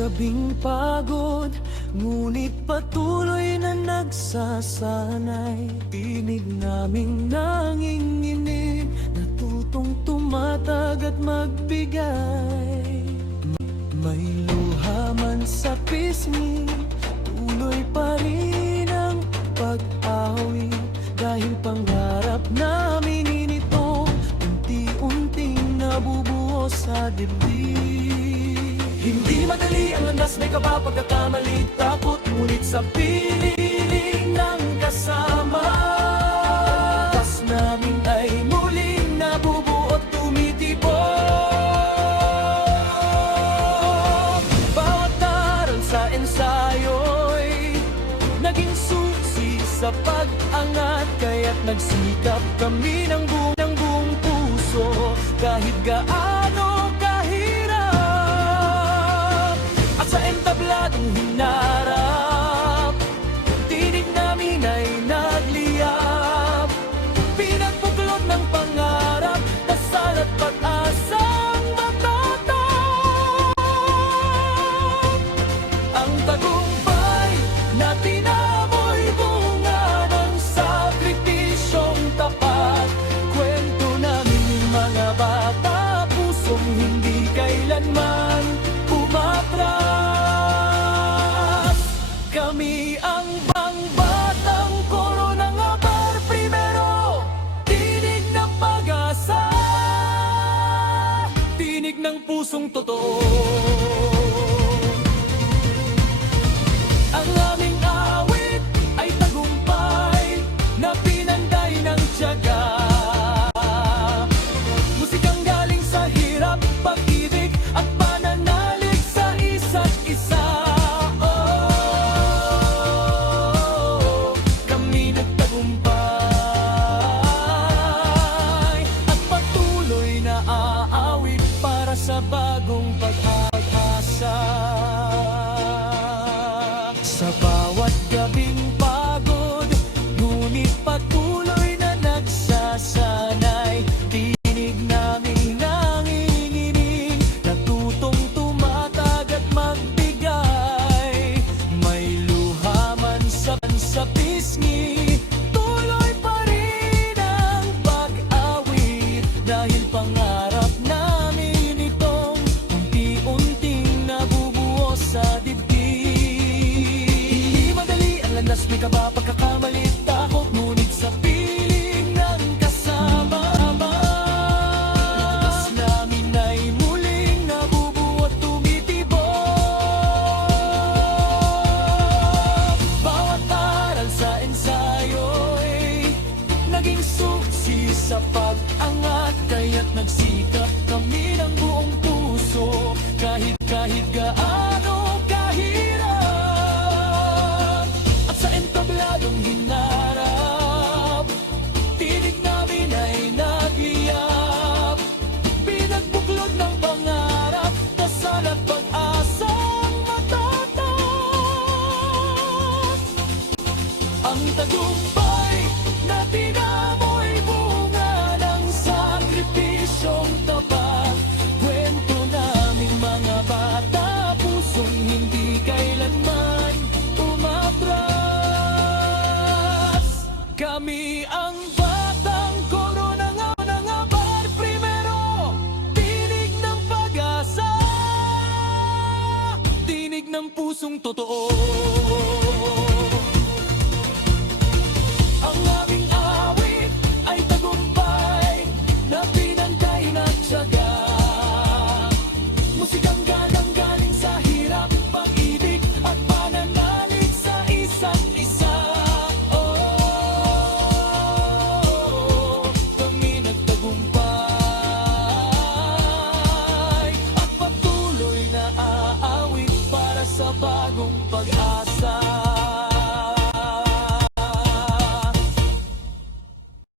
gabing pagod, ngunit patuloy na nagsasanay. Tinig naming nanginginig, natutong tumatag at magbigay. May luha man sa pisngi, tuloy pa rin ang pag-awit. Dahil pangarap namin inito, unti-unting nabubuo sa dibdib. Hindi madali ang landas, may kaba, pagkakamali, takot, ngunit sa piling ng kasama, tas namin ay muling nabubuo at tumitibok. Bawat aral sa ensayo'y naging susi sa pag-angat, kaya't nagsikap kami ng buong puso, kahit gaano kahirap. At sa entabladong hinarap, tinig namin ay nagliyab. Pinagbuklod ng pangarap, dasal at pag-asang matatag. Ang tagumpay na tinamoy bunga ng sakripisyong tapat. Kwento namin mga bata, pusong hindi kailanman umatras. Kami ang batang koro ng Abar Primero, tinig ng pag-asa, tinig ng pusong totoo. Ang aming awit ay tagumpay na pinanday ng tiyaga. Musikang galing sa hirap, pag-ibig at pananalig sa isa't isa. Oh, kami nagtagumpay at patuloy na aawit para sa bagong pag-asa. Sa bawat gabing pagod, ngunit patuloy na nagsasanay. Tinig naming nanginginig, natutong tumatag at magbigay. May luha man sa pisngi, tuloy pa rin ang pag-awit. Dahil pangarap namin itong unti-unting nabubuo sa dibdib. Landas, may kaba, pagkakamali, takot, ngunit sa piling ng kasama, tas namin ay muling nabubuo at tumitibok. Bawat aral sa ensayo'y naging suksi sa pag-angat, kaya't nagsikap kami ng buong puso, kahit gaano kahirap. Tabladong hinarap, tinig namin ay nagliyab. Pinagbuklod ng pangarap, dasal at pag-asang matatag. Ang tagumpay na tinamoy bunga ng sakripisyong tapat. Kwento naming mga bata, pusong hindi kailanman umatras. Kami ang batang koro ng Abar Primero, tinig ng pag-asa, tinig ng pusong totoo.